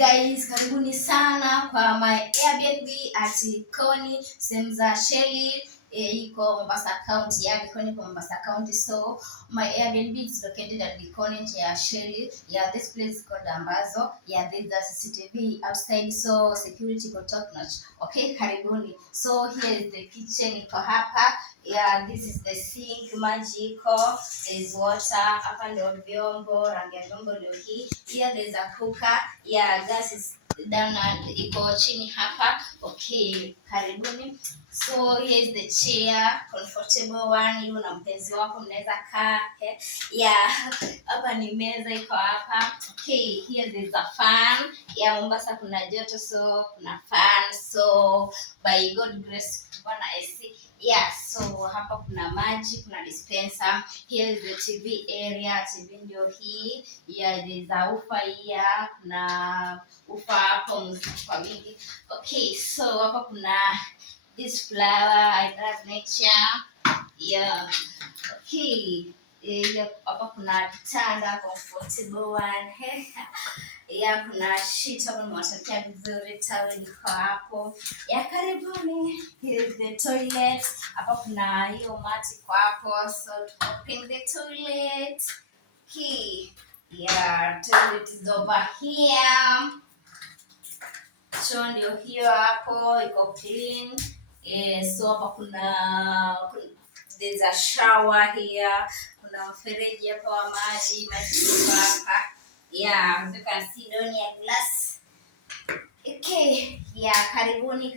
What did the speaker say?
Guys, karibuni sana kwa my Airbnb at Likoni, sehemu za Shelly. Iko Mombasa County, Likoni kwa Mombasa County. So my Airbnb is located at Likoni nje ya Shelly. This place is called Ambazo. There's a CCTV outside, so security iko top notch. Okay, karibuni. So here is the kitchen, iko hapa. This is the sink, maji iko, there's water, hapa ndio vyombo, rangi ya vyombo ndio hii. Here there's a cooker. Gas is down and iko chini hapa. Okay, karibuni. So here is the chair, comfortable one. You na mpenzi wako mnaweza kaa. Hapa ni meza iko hapa. Okay, here there's a fan. Mombasa kuna joto, so kuna fan. So by God grace tuko na AC. So hapa kuna maji, kuna dispenser. Here is the TV area. TV ndio hii. There's a ufa here. Kuna ufa hapo, muziki kwa wingi. Okay, so hapa kuna this flower. I love nature. Okay. Hapa kuna kitanda, comfortable one. Kuna sheet hapo, nimewatakia vizuri, towel iko hapo. Karibuni. Here is the toilet. Hapa kuna hiyo mati kwa hapo, so open the toilet. Okay. Toilet is over here. Choo ndio hiyo hapo, iko clean. So hapa there's a shower here. Kuna mfereji hapa wa maji hapa. You can see down your glass. Okay. Karibuni.